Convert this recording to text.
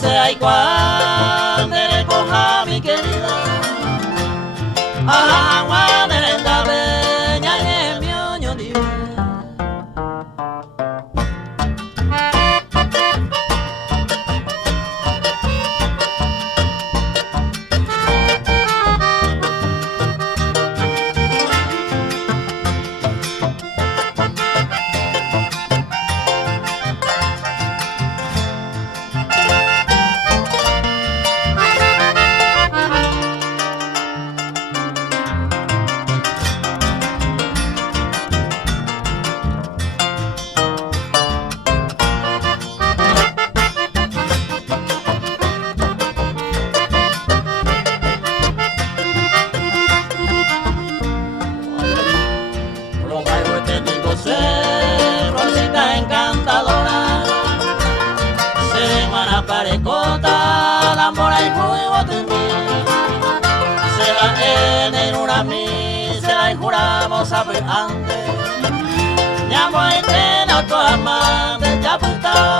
sea igual de coja mi querida. Agua de la peña y el mioño libre. Rosita encantadora, semana parecota, la mora y fuego tendí. Se la en una misa y juramos a ver antes. Ya muerte no tu amante, ya apuntado.